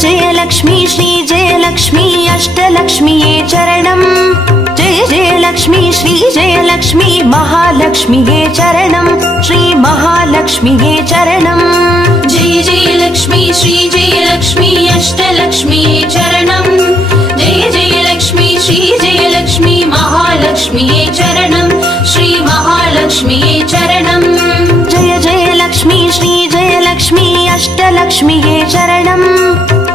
जय लक्ष्मी श्री जय लक्ष्मी अष्टलक्ष्मीये चरणं जय जय लक्ष्मी श्री जय लक्ष्मी महालक्ष्मीये चरणं श्री महालक्ष्मीये चरणं जय जय लक्ष्मी श्री जय लक्ष्मी अष्टलक्ष्मीये चरणं जय जय लक्ष्मी श्री जय लक्ष्मी महालक्ष्मीये चरणं श्री महालक्ष्मीये चरणं जय जय लक्ष्मी श्री जय लक्ष्मी अष्टलक्ष्मीये चरणं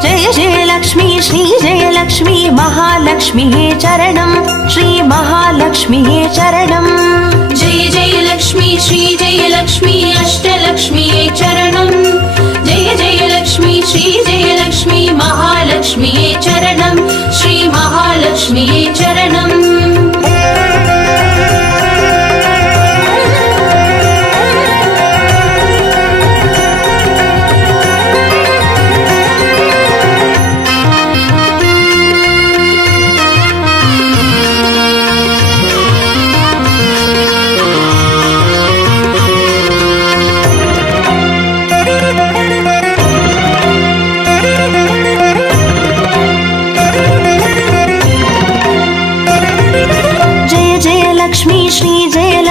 जय जय लक्ष्मी श्री जय लक्ष्मी महालक्ष्मीये चरणं श्री महालक्ष्मीये चरणं जय जय लक्ष्मी श्री जय लक्ष्मी अष्टलक्ष्मीये चरणं जय जय लक्ष्मी श्री जय लक्ष्मी महालक्ष्मीये चरणं श्री महालक्ष्मीये चरणं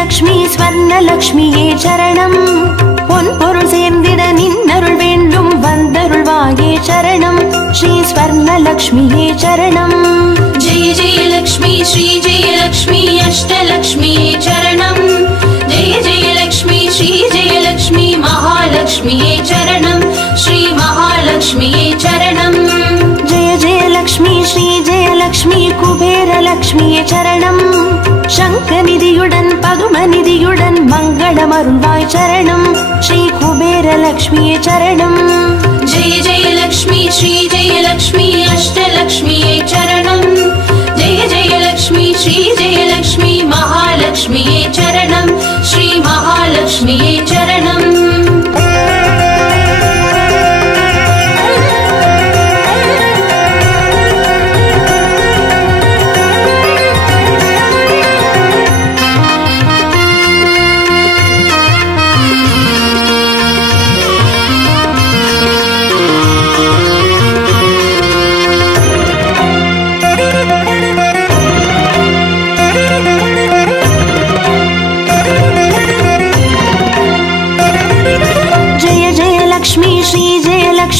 लक्ष्मी स्वर्णलक्ष्मीये चरणं பொன்பொருள் சேர்ந்திட நின்னருள் வேண்டும் வந்தருள்வாயே சரணம் ஸ்ரீ ஸ்வர்ணலக்ஷ்மியே சரணம் जय जय लक्ष्मी श्री जय लक्ष्मी अष्टलक्ष्मीये चरणं जय जय लक्ष्मी श्री जय लक्ष्मी महालक्ष्मीये चरणं श्री महालक्ष्मीये चरणं जय जय लक्ष्मी श्री जय लक्ष्मी कुबेरलक्ष्मीये चरणं शङ्खनिधियुடன் पद्मनिधियुடன் मङ्गलमरुள்வாய் चरणं श्री कुबेरलक्ष्मीये चरणं जय जय लक्ष्मी श्री जय लक्ष्मी अष्टलक्ष्मीये चरणं जय जय लक्ष्मी श्री जय लक्ष्मी महालक्ष्मीये चरणं श्री महालक्ष्मीये चरणं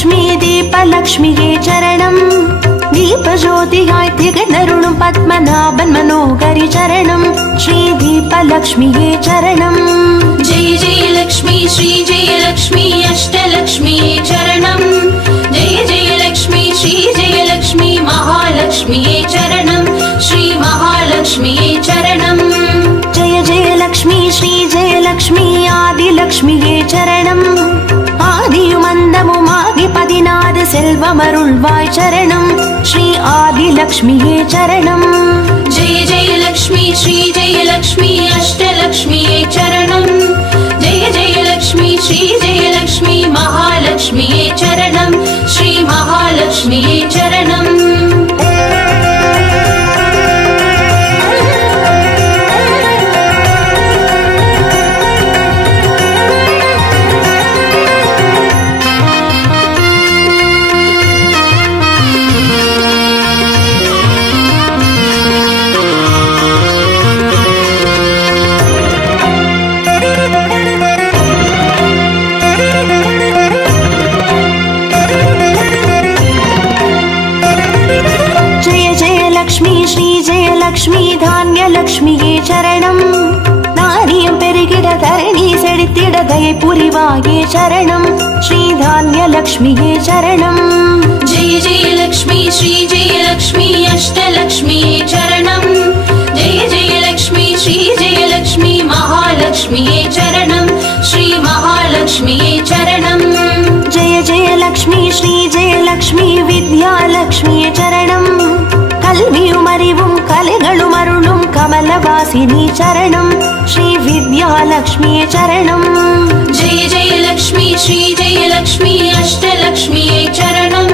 लक्ष्मी दीपलक्ष्मीये चरणं दीपज्योतियाय திகழ்ந்தருளும் பத்மநாபன் मनोहरि चरणं श्री दीपलक्ष्मीये चरणं जय जय लक्ष्मी श्री जय लक्ष्मी अष्टलक्ष्मीये चरणं जय जय लक्ष्मी श्री जय लक्ष्मी महालक्ष्मीये चरणं श्री महालक्ष्मीये चरणं जय जय लक्ष्मी श्री जय लक्ष्मी आदिलक्ष्मीये चरणं आदियुमन्दमुमादि 16 செல்வமருள்வாய் चरणं श्री आदिलक्ष्मीये चरणं जय जय लक्ष्मी श्री जय लक्ष्मी अष्टलक्ष्मीये चरणं जय जय लक्ष्मी श्री जय लक्ष्मी महालक्ष्मीये चरणं श्री महालक्ष्मीये चरणं लक्ष्मी धान्यलक्ष्मीये चरणं नारियं पेरुगिड धरणी सेडित्तिड दयै पुरिवाये चरणं श्री धान्यलक्ष्मीये चरणं जय जय लक्ष्मी श्री जय लक्ष्मी अष्टलक्ष्मीये चरणं जय जय लक्ष्मी श्री जय लक्ष्मी महालक्ष्मीये चरणं श्री महालक्ष्मीये चरणं जय जय लक्ष्मी श्री जय लक्ष्मी विद्यालक्ष्मीये चरणं கல்வியுமறிவும் கலைகளும் அருளும் கமலவாசினி சரணம் ஸ்ரீ வித்யாலக்ஷ்மியே சரணம் जय जय लक्ष्मी श्री जय लक्ष्मी अष्टलक्ष्मीये चरणं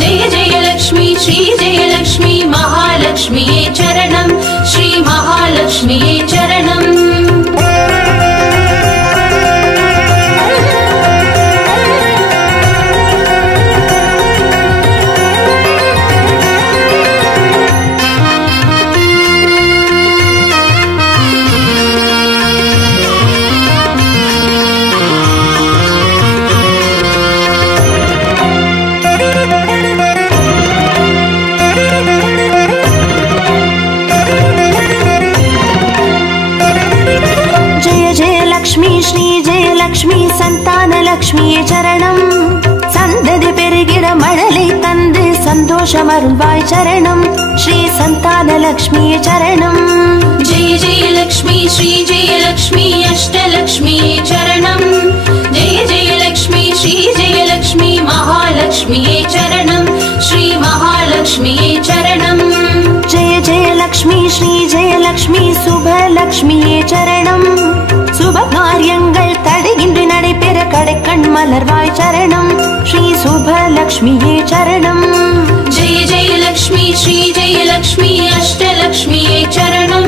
जय जय लक्ष्मी श्री जय लक्ष्मी महालक्ष्मीये चरणं श्री महालक्ष्मीये चरणं லக்ஷ்மியே சரணம் சந்ததி பெருகிட மழலை தந்து சந்தோஷம் அருள்வாய் சரணம் ஸ்ரீ சந்தான லக்ஷ்மியே சரணம் जय जय लक्ष्मी श्री जय लक्ष्मी अष्टलक्ष्मी चरणं जय जय लक्ष्मी श्री जय लक्ष्मी महालक्ष्मी चरणं श्री महालक्ष्मी चरणं जय जय लक्ष्मी श्री जय लक्ष्मी शुभ लक्ष्मी चरणं शुभ कार्यங்கள் தடையின்றி நடைபெற கடைக்கண் மலர்வாய் சரணம் ஸ்ரீ शुभ लक्ष्मी चरणं जय जय लक्ष्मी श्री जय लक्ष्मी अष्टलक्ष्मी चरणं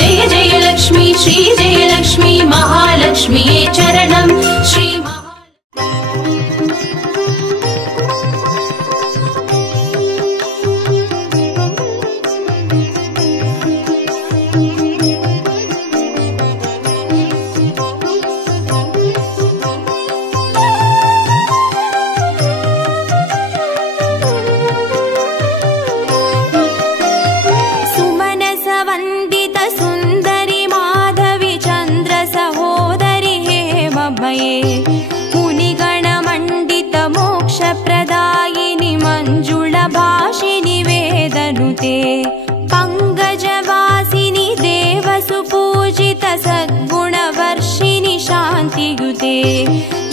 जय जय लक्ष्मी श्री जय लक्ष्मी महालक्ष्मी चरणं श्री पंगजवासिनि देवसुपूजित सद्गुणवर्षिणि शान्तियुते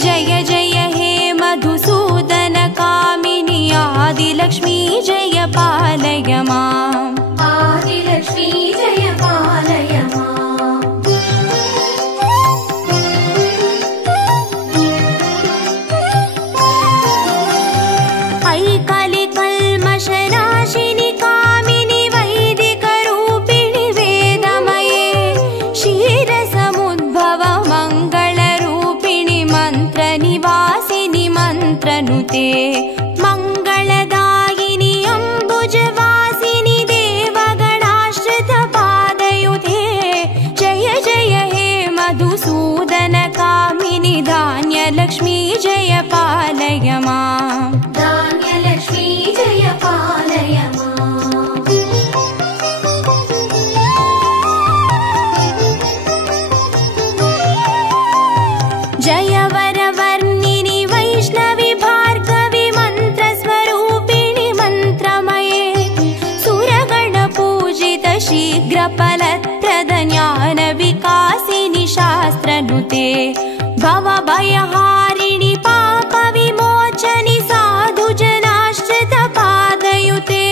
जय जय हे मधुसूदन कामिनि आदिलक्ष्मी जय पालय माम् आदिलक्ष्मी जय पालय माम् ऐकालि कल्मषनाशिनि मंगलदायिनी अंबुजवासिनी देवगणाश्रित पादयुते जय जय हे मधुसूदन कामिनि धान्यलक्ष्मी जय पालय माम् धान्यलक्ष्मी जय पालय माम् जय वरवर्णिनि वैष्णवी भार्गवी मन्त्रस्वरूपिणि मन्त्रमये सुरगणपूजित शीघ्रफलप्रद ज्ञानविकासिनि शास्त्रनुते भवभयहारिणि पापविमोचनि साधुजनाश्रित पादयुते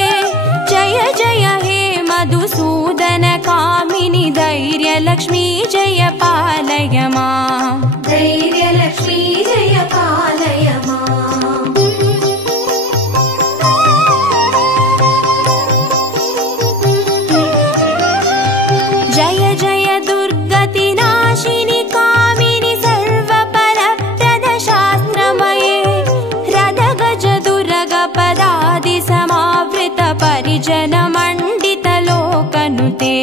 जय जय हे मधुसूदन कामिनि धैर्यलक्ष्मी जय पालय माम् धैर्यलक्ष्मी जय पालय माम् जय जय दुर्गतिनाशिनि कामिनि सर्वफलप्रद शास्त्रमये रदगज दुर्गपदादि समावृत परिजन मण्डित लोकनुते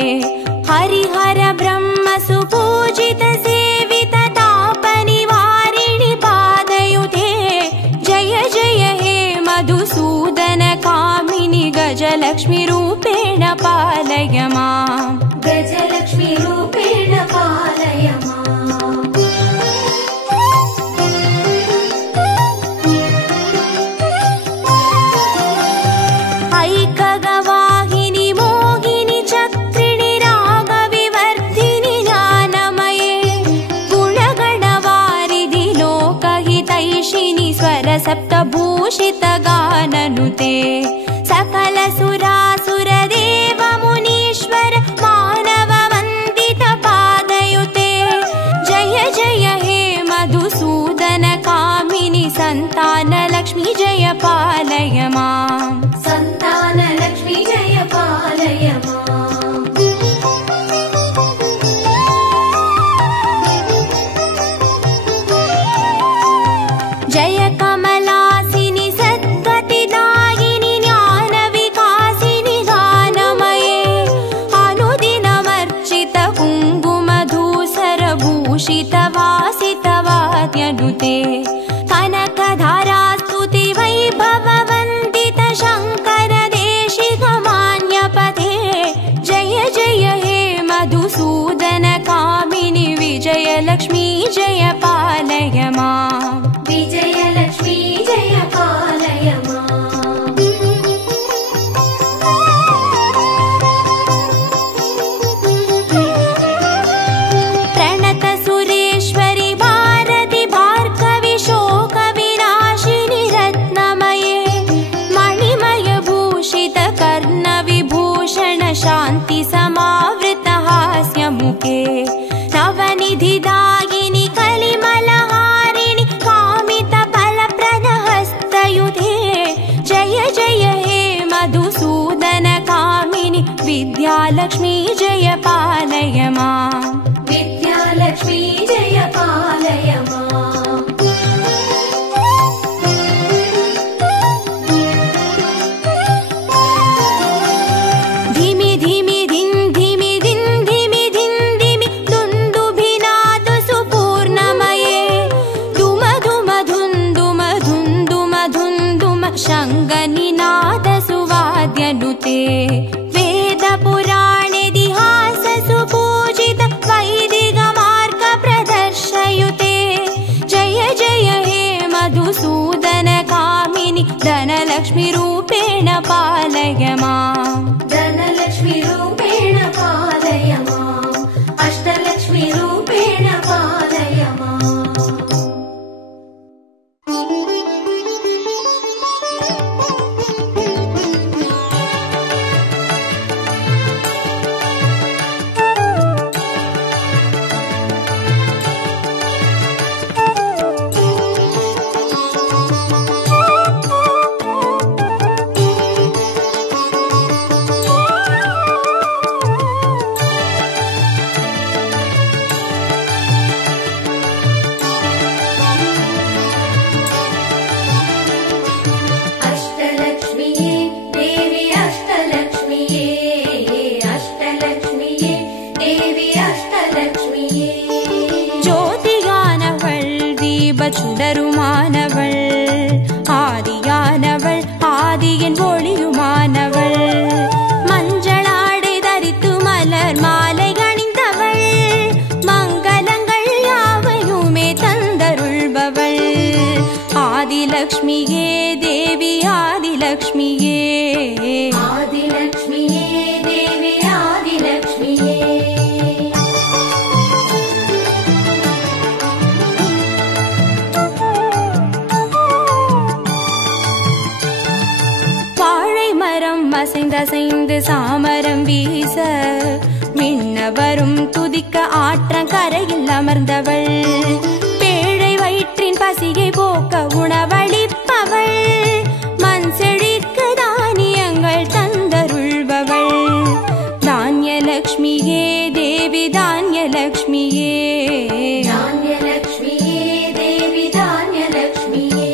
हरिहर ब्रह्म सुपूजित सेवित तापनिवारिणि पादयुते जय जय हे मधुसूदन कामिनि गजलक्ष्मी रूपेण पालय माम् गजलक्ष्मी रूपेण पालय माम् ऐकगवाहिनि मोहिनि चक्रिणि रागविवर्धिनि ज्ञानमये गुणगणवारिधि लोकहितैषिणि स्वरसप्तभूषित गाननुते सकल सुरासुर देव मुनीश्वर मानव वन्दित पादयुते जय जय हे मधुसूदन कामिनि सन्तानलक्ष्मी जय पालय माम् सन्तानलक्ष्मी जय पालय माम् जय कमलासिनि सद्गतिदायिनि ज्ञानविकासिनि गानमये अनुदिनमर्चित कुङ्कुमधूसरभूषित वासितवाद्यनुते कनकधारास्तुति वैभववन्दित कामिके नवनिधिदायिनि कलिमलहारिणि कामितफलप्रदहस्तयुधे जय जय हे मधुसूदन कामिनि विद्यालक्ष्मी जय पालय माम् विद्यालक्ष्मी जय पालय माम् वेद पुराणेतिहास सुपूजित वैदिक मार्ग प्रदर्शयुते जय जय हे मधुसूदन कामिनि धनलक्ष्मी रूपेण पालय माम् धनलक्ष्मी रूपेण पालय माम् अष्टलक्ष्मी रूपेण पालय माम् சுடருமானவள் ஆதியானவள் ஆதியின் ஒளியுமானவள் மஞ்சளாடை தரித்து மலர் மாலை அணிந்தவள் மங்களங்கள் யாவையுமே தந்தருள்பவள் ஆதிலக்ஷ்மியே தேவி ஆதிலக்ஷ்மியே ஆதிலக்ஷ்மியே தேவி ஆதிலக்ஷ்மியே அசைந்து சாமரம் வீச விண்ணவரும் துதிக்க ஆற்றங்கரையில் அமர்ந்தவள் பேழை வயிற்றின் பசியை போக்க உணவளிப்பவள் மண் செழிக்க தானியங்கள் தந்தருள்பவள் தானியலக்ஷ்மியே தேவி தானியலக்ஷ்மியே தானியலக்ஷ்மியே தேவி தானியலக்ஷ்மியே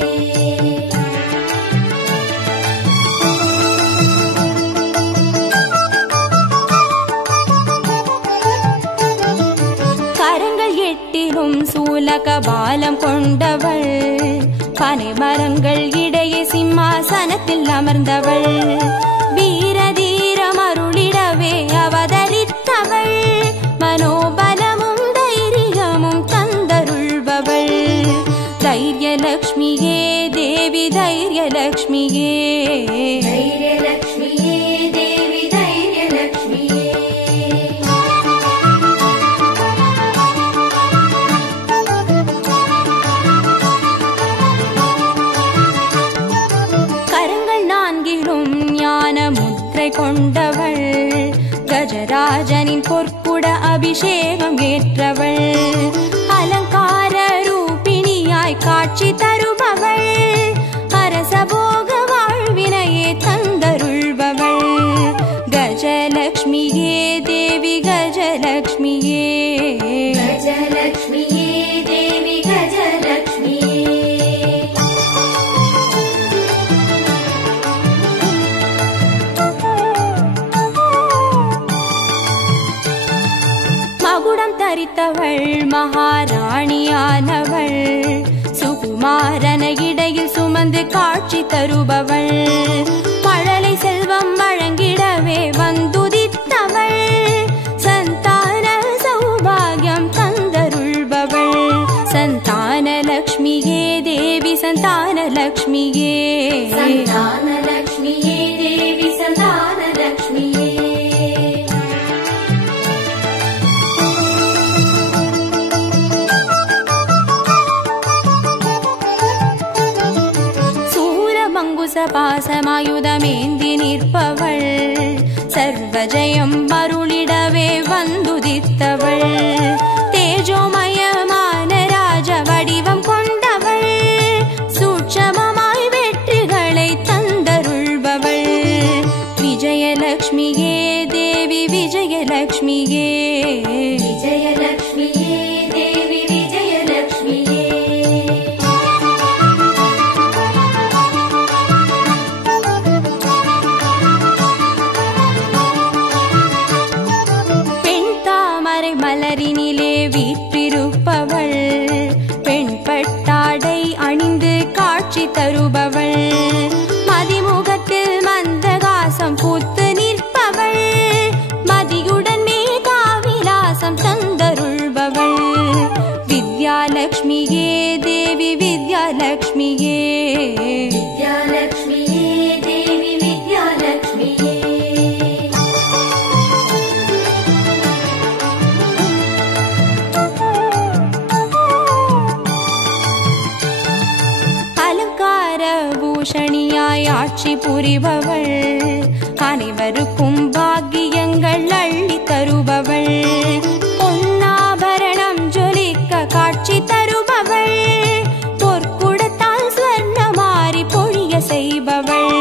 சூலகபாலம் கொண்டவள் பனை மரங்கள் இடையே சிம்மாசனத்தில் அமர்ந்தவள் வீரதீரம் அருளிடவே அவதரித்தவள் மனோபலமும் தைரியமும் தந்தருள்பவள் தைரியலக்ஷ்மியே தேவி தைரியலக்ஷ்மியே தைரியலக்ஷ்மியே தேவி தைரியலக்ஷ்மியே கொண்டவள் கஜராஜனின் பொற்குட அபிஷேகம் ஏற்றவள் அலங்கார ரூபிணியாய் காட்சி தருபவள் அரசபோக வாழ்வினையே தந்தருள்பவள் கஜலக்ஷ்மியே தேவி கஜலக்ஷ்மியே கஜலக்ஷ்மியே தேவி கஜலக்ஷ்மியே மகுடம் தரித்தவள் மகாராணியானவள் சுகுமாரன இடையில் சுமந்து காட்சி தருபவள் மழலை செல்வம் வழங்கிடவே வந்துதித்தவள் சந்தான சௌபாகியம் தந்தருள்பவள் சந்தானலக்ஷ்மியே தேவி சந்தானலக்ஷ்மியே சந்தானலக்ஷ்மியே தேவி சந்தானலக்ஷ்மியே பாசமாயுதமேந்தி நிற்பவள் சர்வஜயம் அருளிடவே வந்துதித்தவள் தேஜோமயமான ராஜ வடிவம் கொண்டவள் சூட்சமமாய் வெற்றிகளை தந்தருள்பவள் விஜயலக்ஷ்மியே தேவி விஜயலக்ஷ்மியே விஜயலக்ஷ்மியே தேவி விஜயலக்ஷ்மியே பெண் தாமரை மலரினிலே வீற்றிருப்பவள் பெண் பட்டாடை அணிந்து காட்சி தருபவள் மதிமுகத்தில் மந்தகாசம் பூத்து நிற்பவள் மதியுடன் மேகாவிலாசம் தந்தருள்பவள் வித்யாலக்ஷ்மியே தேவி வித்யாலக்ஷ்மியே வித்யாலக்ஷ்மியே தேவி வித்யாலக்ஷ்மியே அலங்கார பூஷணியாய் ஆட்சி புரிபவள் அனைவருக்கும் பாக்கியங்கள் அள்ளி தருபவள் பொன்னாபரணம் ஜொலிக்க காட்சி தருபவள் பொற்குடத்தால் ஸ்வர்ணமாரி பொழிய செய்பவள்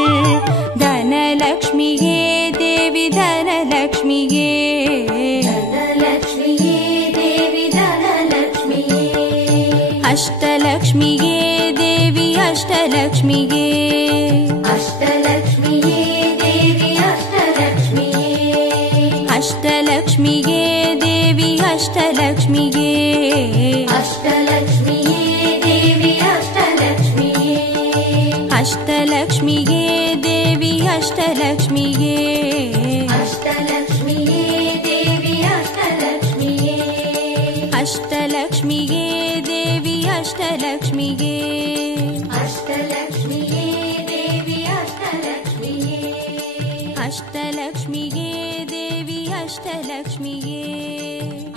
தனலக்ஷ்மியே தேவி தனலக்ஷ்மியே தனலக்ஷ்மியே தேவி தனலக்ஷ்மியே அஷ்டலக்ஷ்மியே தேவி அஷ்டலக்ஷ்மியே அஷ்டலக்ஷ்மியே தேவி அஷ்டலக்ஷ்மியே அஷ்டலக்ஷ்மியே தேவி அஷ்டலக்ஷ்மியே அஷ்டலக்ஷ்மியே தேவி அஷ்டலக்ஷ்மியே அஷ்டலக்ஷ்மியே தேவி அஷ்டலக்ஷ்மியே அஷ்டலக்ஷ்மியே தேவி அஷ்டலக்ஷ்மியே அஷ்டலக்ஷ்மியே தேவி அஷ்டலக்ஷ்மியே அஷ்டலக்ஷ்மியே தேவி அஷ்டலக்ஷ்மியே அஷ்டலக்ஷ்மியே தேவி அஷ்டலக்ஷ்மியே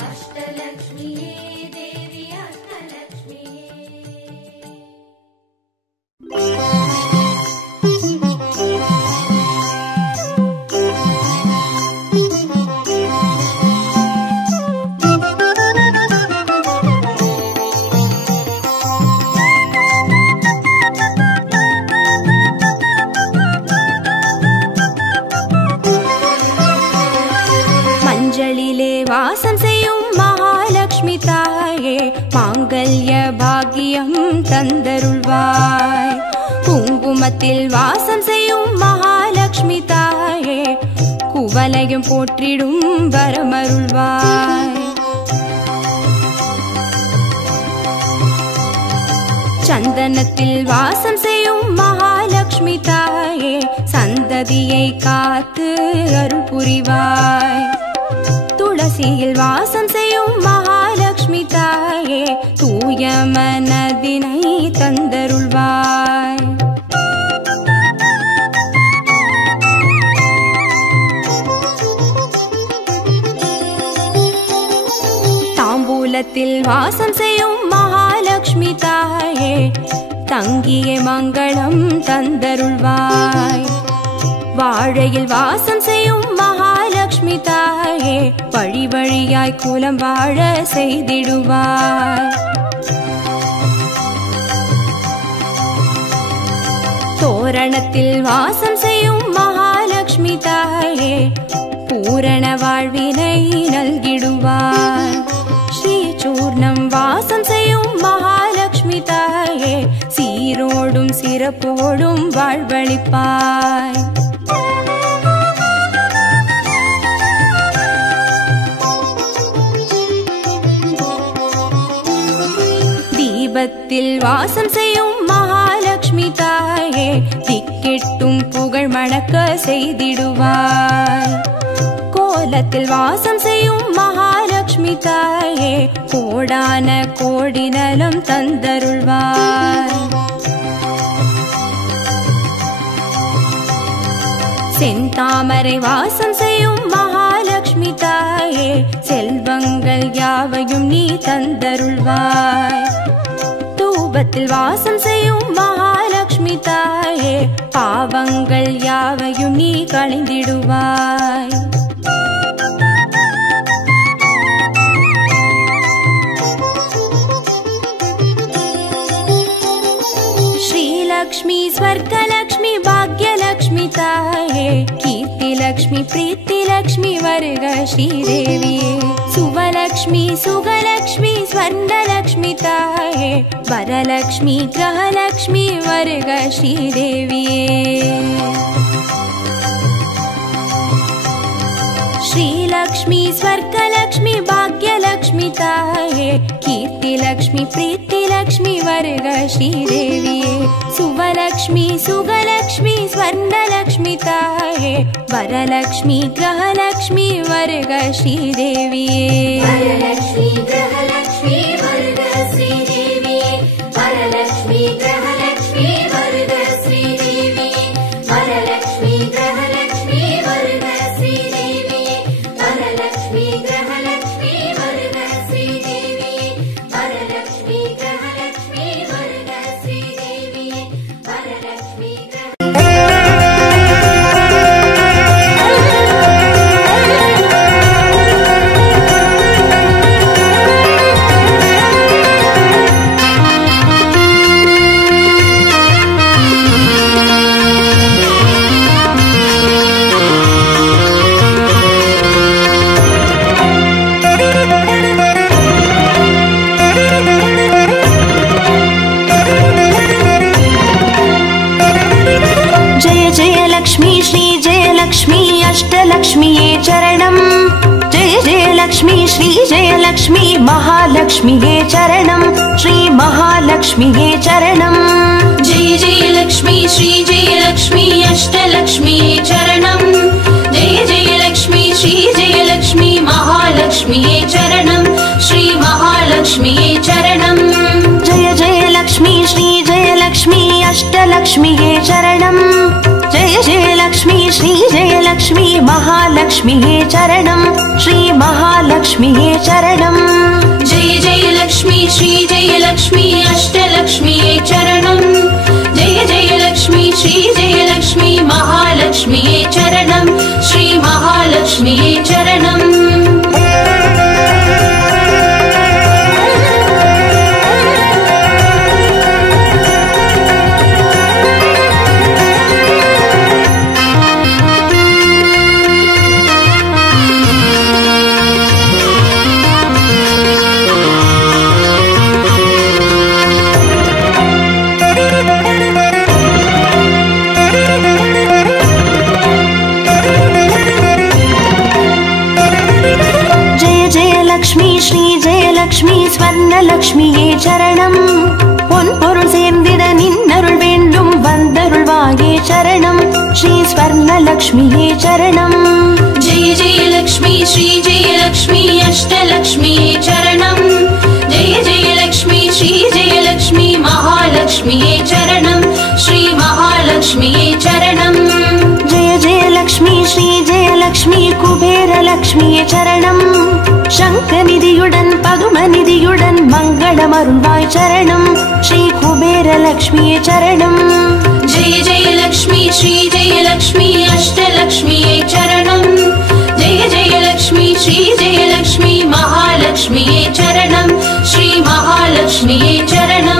அஷ்டலக்ஷ்மியே தேவி அஷ்டலக்ஷ்மியே மஞ்சளிலே வாசம் செய்யும் மகாலட்சுமி தாயே மாங்கல்ய பாக்கியம் தந்தருள்வாய் குங்குமத்தில் வாசம் செய்யும் மகாலட்சுமி தாயே குவலையும் போற்றிடும் வரமருள்வாய் சந்தனத்தில் வாசம் செய்யும் மகாலட்சுமி தாயே சந்ததியை காத்து அருள் புரிவாய் துளசியில் வாசம் செய்யும் மகாலட்சுமி தாயே தூய மனதினை தந்தருள்வாய் தாம்பூலத்தில் வாசம் செய்யும் மகாலட்சுமி தாயே தங்கிய மங்களம் தந்தருள்வாய் வாழையில் வாசம் செய்யும் மகாலட்சுமி தாயே வழி வழியாய் குலம் வாழ செய்திடுவாய் தோரணத்தில் வாசம் செய்யும் மகாலட்சுமி தாயே பூரண வாழ்வினை நல்கிடுவாய் ஸ்ரீ சூர்ணம் வாசம் செய்யும் மகாலட்சுமி தாயே சீரோடும் சிறப்போடும் வாழ்வளிப்பாய் தீபத்தில் வாசம் செய்யும் மகாலட்சுமி தாயே திக்கெட்டும் புகழ் மணக்க செய்திடுவாய் கோலத்தில் வாசம் செய்யும் மகாலட்சுமி தாயே கோடான கோடி நலம் தந்தருள்வாய் செந்தாமரை வாசம் செய்யும் மகாலட்சுமி தாயே செல்வங்கள் யாவையும் நீ தந்தருள்வாய் தூபத்தில் வாசம் செய்யும் மகாலட்சுமி மகாலட்சுமி தாயே பாவங்கள் யாவையும் நீ களைந்திடுவாய். श्रीलक्ष्मी स्वर्गलक्ष्मी भाग्यलक्ष्मी ताये कीर्तिलक्ष्मी प्रीतिलक्ष्मी वर्ग श्रीदेविये सुवलक्ष्मी सुगलक्ष्मी स्वर्णलक्ष्मी ताये वरलक्ष्मी ग्रहलक्ष्मी वर्ग श्रीदेविये श्रीलक्ष्मी स्वर्गलक्ष्मी भाग्यलक्ष्मी ताये कीर्तिलक्ष्मी प्रीतिलक्ष्मी वर्ग श्रीदेविये सुवलक्ष्मी सुगलक्ष्मी स्वर्णलक्ष्मी ताये वरलक्ष्मी ग्रहलक्ष्मी वर्ग श्रीदेविये वरलक्ष्मी ग्रहलक्ष्मी वर्ग श्रीदेविये वरलक्ष्मी ग्रहलक्ष्मी वर्ग श्रीदेविये वरलक्ष्मी ग्रहलक्ष्मी वर्ग श्रीदेविये वरलक्ष्मी ग्रहलक्ष्मी वर्ग श्रीदेविये वरलक्ष्मी ग्रहलक्ष्मी वर्ग श्रीदेविये वरलक्ष्मी अष्टलक्ष्मीये चरणं जय जय लक्ष्मी श्री जय लक्ष्मी महालक्ष्मीये चरणं श्री महालक्ष्मीये चरणं जय जय लक्ष्मी श्री जय लक्ष्मी अष्टलक्ष्मीये चरणं जय जय लक्ष्मी श्री जय लक्ष्मी महालक्ष्मीये चरणं श्री महालक्ष्मीये चरणं जय जय लक्ष्मी श्री जय लक्ष्मी अष्टलक्ष्मीये चरणं जय जय लक्ष्मी श्री जय लक्ष्मी महालक्ष्मीये चरणं श्री महालक्ष्मीये चरणं जय जय लक्ष्मी श्री जय लक्ष्मी अष्टलक्ष्मीये चरणं जय जय लक्ष्मी श्री जय लक्ष्मी महालक्ष्मीये चरणं श्री महालक्ष्मीये चरणं ஸ்வர்ணலக்ஷ்மியே சரணம் பொன்பொருள் சேர்ந்திட நின்னருள் வேண்டும் வந்தருள்வாயே சரணம் ஸ்ரீ ஸ்வர்ணலக்ஷ்மியே சரணம் जय जय लक्ष्मी श्री जय लक्ष्मी अष्टलक्ष्मीये चरणं जय जय लक्ष्मी श्री जय लक्ष्मी महालक्ष्मीये चरणं श्री महालक्ष्मीये चरणं जय जय लक्ष्मी श्री जय लक्ष्मी कुबेरलक्ष्मिये चरणं शङ्खनिधियुडन् पदुमनिधियुडन् मङ्गलमरुள்வாய் चरणं श्री कुबेरलक्ष्मिये चरणं जय जय लक्ष्मी श्री जय लक्ष्मी अष्टलक्ष्मीये चरणं जय जय लक्ष्मी श्री जय लक्ष्मी महालक्ष्मीये चरणं श्री महालक्ष्मीये चरणं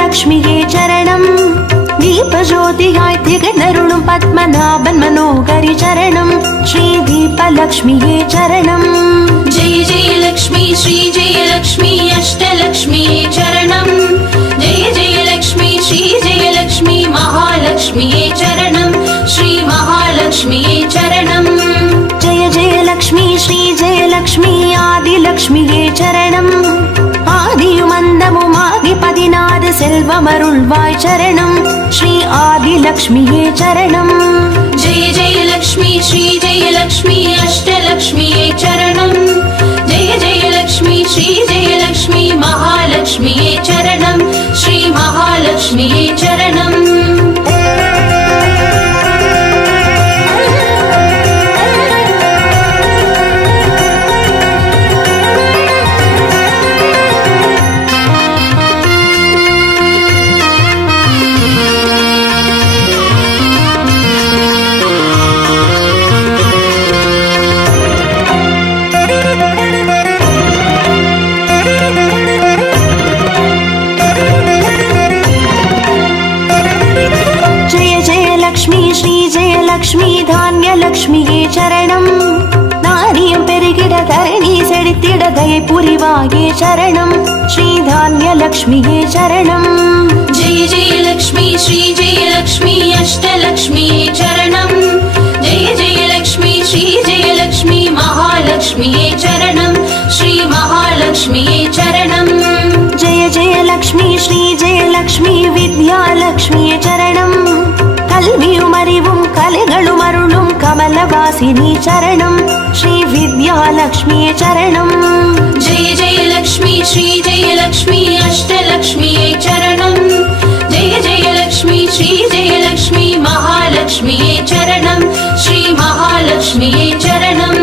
லக்ஷ்மியே சரணம் தீபஜோதியாய் திகழருளும் பத்மநாபன் மனோகரி சரணம் ஸ்ரீ தீபலக்ஷ்மியே சரணம் जय जय लक्ष्मी श्री जय लक्ष्मी अष्टलक्ष्मीये चरणं जय जय लक्ष्मी श्री जय लक्ष्मी महालक्ष्मीये चरणं श्री महालक्ष्मीये चरणं जय जय लक्ष्मी श्री जय लक्ष्मी आदिलक्ष्मिये चरणं आदियुमन्दमुमा செல்வமருள்வாய் சரணம் ஸ்ரீ ஆதிலக்ஷ்மியே சரணம். जय जय लक्ष्मी श्री जय लक्ष्मी अष्टलक्ष्मीये चरणं. जय जय लक्ष्मी श्री जय लक्ष्मी महालक्ष्मीये चरणं. श्री महालक्ष्मीये चरणं. லக்ஷ்மி தான்யலக்ஷ்மியே சரணம். நாரியம் பெருகிட தரணி செழித்திட தயை புரிவாயே சரணம் ஸ்ரீ தான்யலக்ஷ்மியே சரணம். जय जय लक्ष्मी श्री जय लक्ष्मी अष्टलक्ष्मीये चरणं. जय जय लक्ष्मी श्री जय लक्ष्मी महालक्ष्मीये चरणं. श्री महालक्ष्मीये चरणं. जय जय लक्ष्मी श्री जय लक्ष्मी विद्यालक्ष्मिये चरणं. கல்வியும் அறிவும் கலைகளும் அருளும் கமலவாசினி சரணம் ஸ்ரீ வித்யாலக்ஷ்மியே சரணம். जय जय लक्ष्मी श्री जय लक्ष्मी अष्टलक्ष्मीये चरणं. जय जय लक्ष्मी श्री जय लक्ष्मी महालक्ष्मीये चरणं. श्री महालक्ष्मीये चरणं.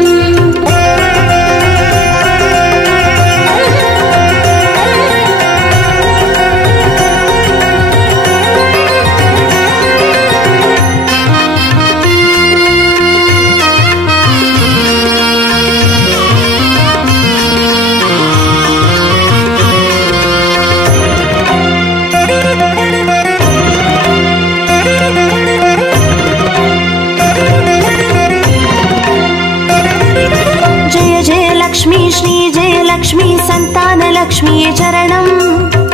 லக்ஷ்மி சந்தானலக்ஷ்மியே சரணம்.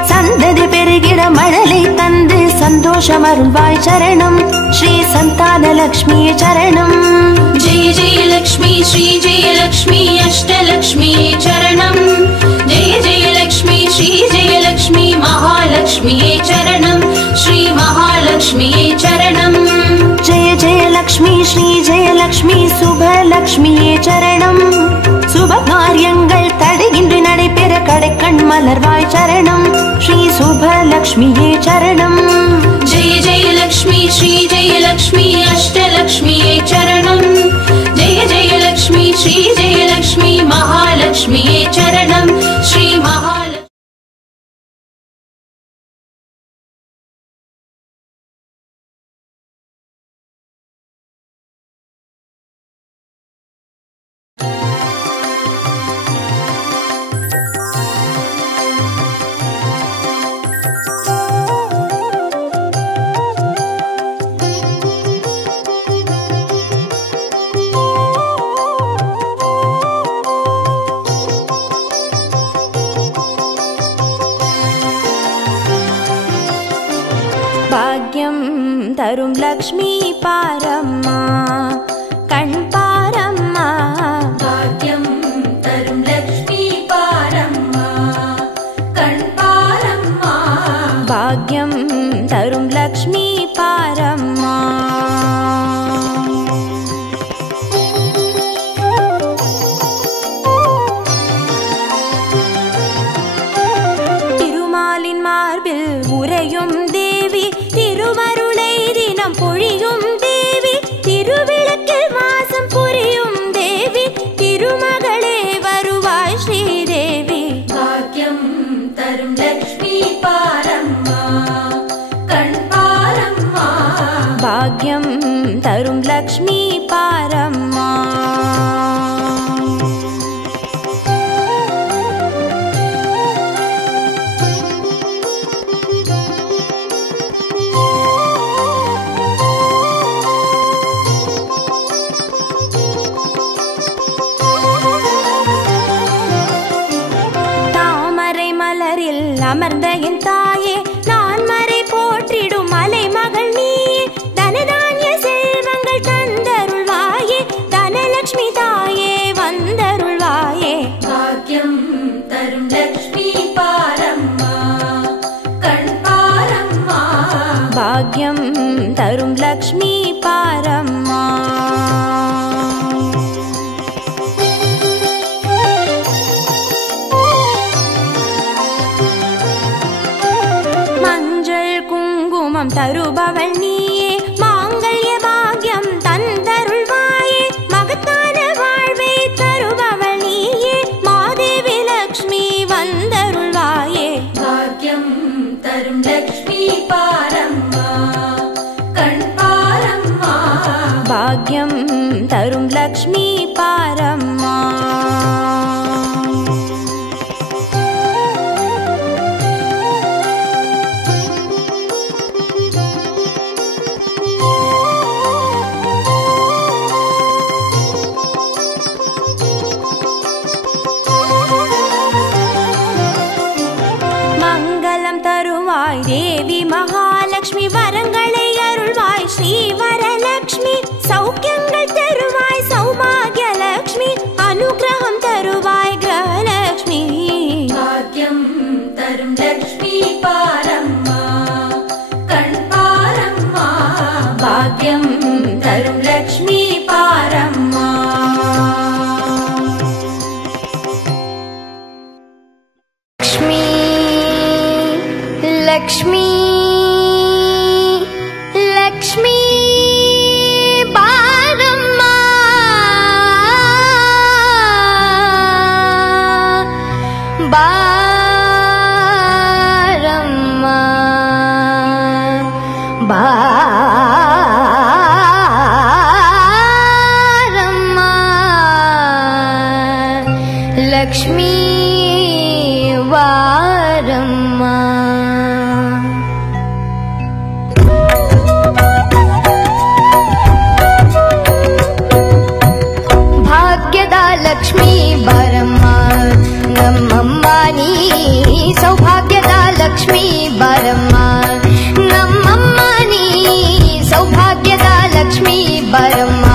சந்ததி பெருகிட மழலை தந்து சந்தோஷம் அருள்வாய் சரணம் ஸ்ரீ சந்தானலக்ஷ்மியே சரணம். जय जय लक्ष्मी श्री जय लक्ष्मी अष्टलक्ष्मीये चरणं. जय जय लक्ष्मी श्री जय लक्ष्मी महालक्ष्मीये चरणं. श्री महालक्ष्मीये चरणं. जय जय लक्ष्मी श्री जय लक्ष्मी சுபலக்ஷ்மியே சரணம். சுப காரியங்கள் தடையின்றி நடைபெற கடைக்கண் மலர்வாய் சரணம் ஸ்ரீ சுபலக்ஷ்மியே சரணம். जय जय लक्ष्मी श्री जय लक्ष्मी अष्टलक्ष्मीये चरणं. जय जय लक्ष्मी श्री जय लक्ष्मी महालक्ष्मीये चरणं. श्री महालक्ष्मी. பாக்யம் தரும் லக்ஷ்மி பாரம்மா கண் பாரம்மா. भाग्यं तरुं लक्ष्मी पारम्मा कण् पारम्मा. பாக்யம் தரும் லக்ஷ்மி பாரம்மா. திருமாலின் மார்பில் உறையும் தேவி திருமருளை தினம் பொழியும் தேவி திருவிளக்கில் மாசம் புரியும் தேவி திருமகளே வருவாய் ஸ்ரீதேவி. भाग्यं तरुं लक्ष्मी पारम्मा कण् पारम्मा. பாக்யம் தரும் லக்ஷ்மி பாரம்மா. தாமரை மலரில் அமர்ந்த என் தாயே நான் மறை போற்றிடும் மலை மகள் நீயே தனதானிய செல்வங்கள் தந்தரும் ಭಾಗ್ಯಂ ತರುಂ ಲಕ್ಷ್ಮೀ ಪಾರಮ್ಮ. மஞ்சள் குங்குமம் தருபவள் நீயே, மாங்கல்ய பாக்யம் தந்தருள்வாயே, மகத்தான வாழ்வை தருபவள் நீயே, மாதேவி லக்ஷ்மி வந்தருள்வாயே. பாக்யம் தரும் லக்ஷ்மி பாரம்மா, கண் பாரம்மா. பாக்யம் தரும் லக்ஷ்மி பாரம்மா. தேவி மகாலட்சுமி வரங்களை அருள்வாய், ஸ்ரீ வரலட்சுமி சௌக்கியங்கள் தருவாய், சௌபாகிய லட்சுமி அனுகிரகம் தருவாய், கிரகலட்சுமி. பாக்யம் தரும் லக்ஷ்மி பாரம்மா, கண் பாரம்மா. பாக்யம் தரும் லக்ஷ்மி பாரம்மா. லக்ஷ்மி லக்ஷ்மி பாரம்மா, பாரம்மா, பாரம்மா. லக்ஷ்மி வாரம்மா. ಲಕ್ಷ್ಮೀ ಬಾರಮ್ಮ ನಮ್ಮಮ್ಮ ನೀ, ಸೌಭಾಗ್ಯದ ಲಕ್ಷ್ಮೀ ಬಾರಮ್ಮ ನಮ್ಮಮ್ಮ ನೀ, ಸೌಭಾಗ್ಯದ ಲಕ್ಷ್ಮೀ ಬಾರಮ್ಮ.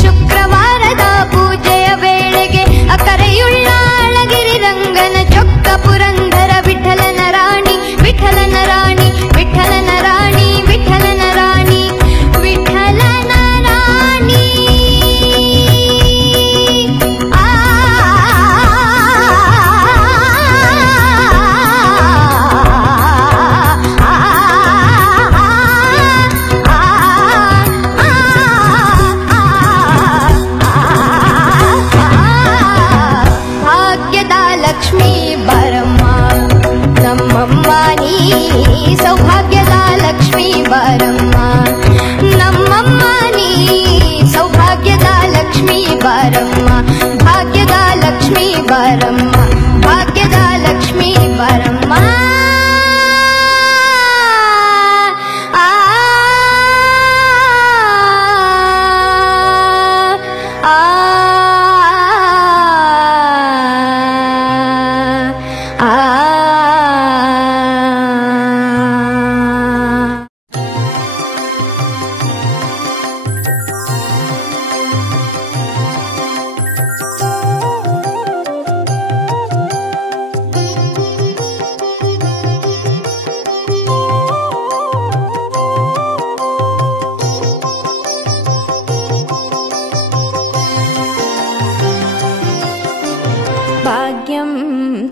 ಶುಕ್ರವಾರ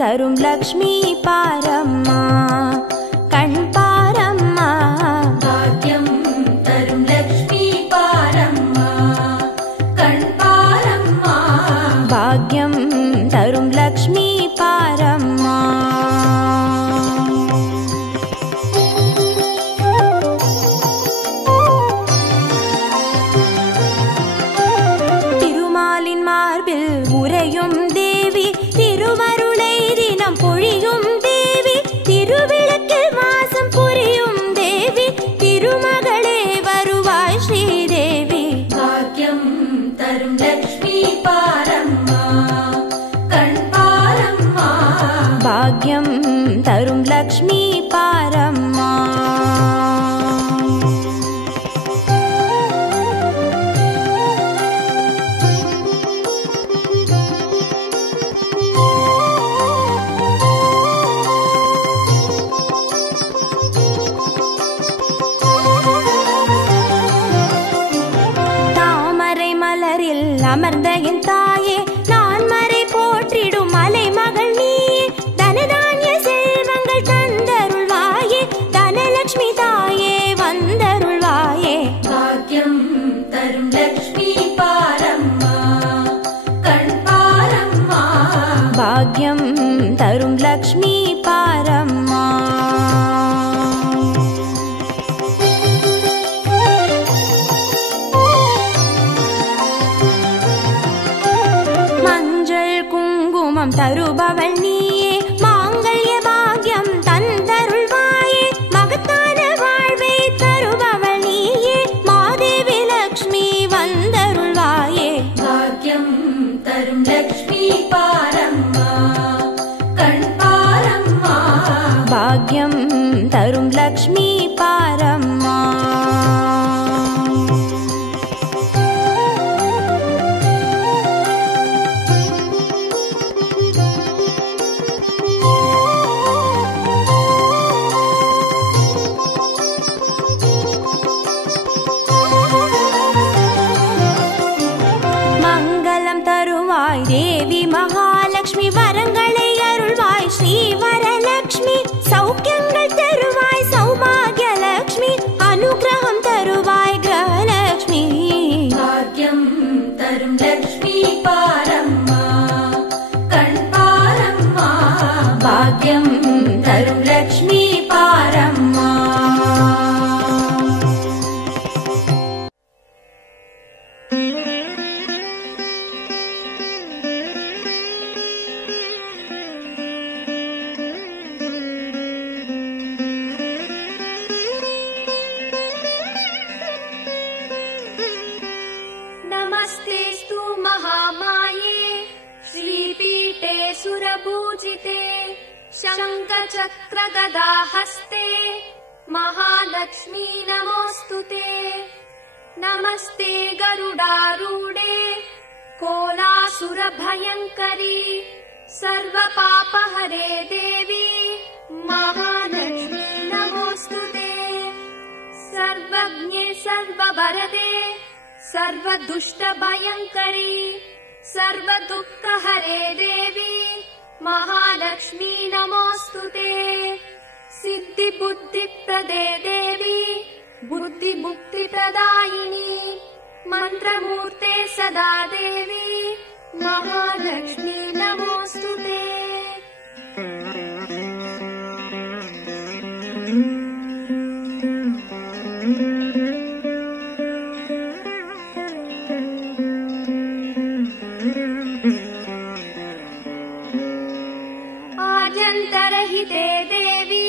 தரும் லக்ஷ்மி பாரம்மா கண் பாரம்மா பாக்யம் தரும் லக்ஷ்மி பாரம்மா கண் பாரம்மா பாக்யம் தரும் லக்ஷ்மி பாரம்மா திருமாலின் மார்பில் உறையும் தேவி திருவருளை தினம் பொழியும் தேவி திருவிளக்கில் வாசம் புரியும் தேவி திருமகளே வருவாய் ஸ்ரீதேவி பாக்யம் தரும் லக்ஷ்மி பாரம்மா கண் பாரம்மா பாக்யம் தரும் லக்ஷ்மி பாரம்மா தாமரை மலரில் அமர்ந்த என் தாயே நான் மறை போற்றிடும் மலை மகள் நீயே தனதானிய செல்வங்கள் தந்தருள்வாயே தனலட்சுமி தாயே வந்தருள்வாயே பாக்யம் தரும் லக்ஷ்மி பாரம்மா கண் பாரம்மா பாக்யம் தரும் லக்ஷ்மி பாரம்மா மஞ்சள் குங்குமம் தருபவள் நீயே மாங்கல்ய பாக்யம் தந்தருள்வாயே மகத்தான வாழ்வை தருபவள் நீயே மாதேவி லக்ஷ்மி வந்தருள்வாயே பாக்யம் தரும் லக்ஷ்மி பாரம்மா கண் பாரம்மா பாக்யம் தரும் லக்ஷ்மி பாரம்மா மங்களம் தருவாய் தேவி மகாலட்சுமி வரங்களை அருள்வாய் ஸ்ரீ வரலட்சுமி சௌக்கியங்கள் தருவாய் சௌபாகிய லட்சுமி அனுகிரகம் தருவாய் கிரகலட்சுமி பாக்யம் தரும் லக்ஷ்மி பாரம்மா கண் பாரம்மா பாக்யம் தரும் லக்ஷ்மி பாரம்மா नमस्तेस्तु महामाये श्रीपीठे सुरपूजिते शङ्खचक्रगदाहस्ते महालक्ष्मी नमोऽस्तुते नमस्ते गरुडारूढे कोलासुरभयङ्करी सर्वपापहरे देवी महालक्ष्मी नमोऽस्तुते सर्वज्ञे सर्ववरदे सर्वदुष्टभयङ्करी सर्वदुःखहरे देवी महालक्ष्मी नमोऽस्तुते सिद्धिबुद्धिप्रदे देवी बुद्धिमुक्तिप्रदायिनी मन्त्रमूर्ते सदा देवी महालक्ष्मी नमोऽस्तुते आद्यन्तरहिते देवी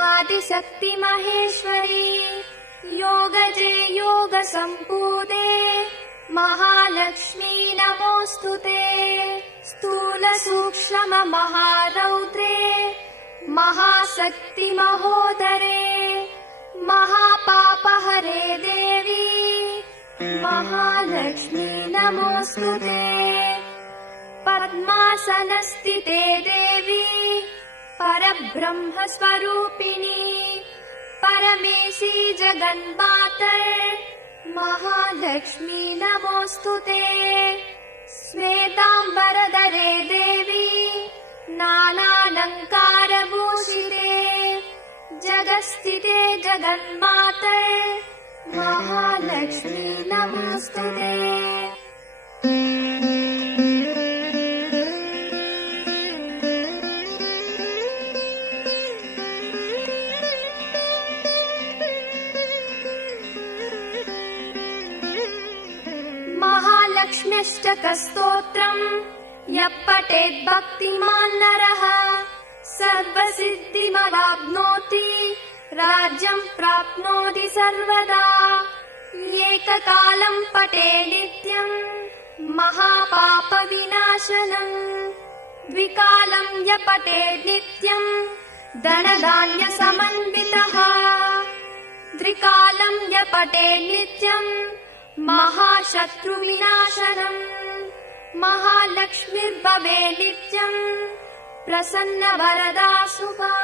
आदिशक्ति महेश्वरी योगजे योगसम्पूते महालक्ष्मी नमोऽस्तुते स्थूल सूक्ष्म महारौद्रे महाशक्ति महोदरे महापापहरे देवी महालक्ष्मी नमोऽस्तुते पद्मासनस्थिते देवी परब्रह्म स्वरूपिणी परमेशी जगन्मातर् महालक्ष्मी नमोऽस्तुते श्वेताम्बरधरे देवी नानालङ्कारभूषिते जगत्स्थिते जगन्माते महालक्ष्मी नमोस्तुते। महालक्ष्म्यष्टकस्तोत्रम् यः पठेत् भक्तिमान् नरः सर्वसिद्धिमवाप्नोति राज्यं प्राप्नोति सर्वदा। एककालं पठे नित्यं महापापविनाशनम् द्विकालं य पठे नित्यं धनधान्यसमन्वितः त्रिकालं य पठे नित्यं महाशत्रुविनाशनम् महालक्ष्मीर्भवे नित्यं प्रसन्नवरदा शुभा।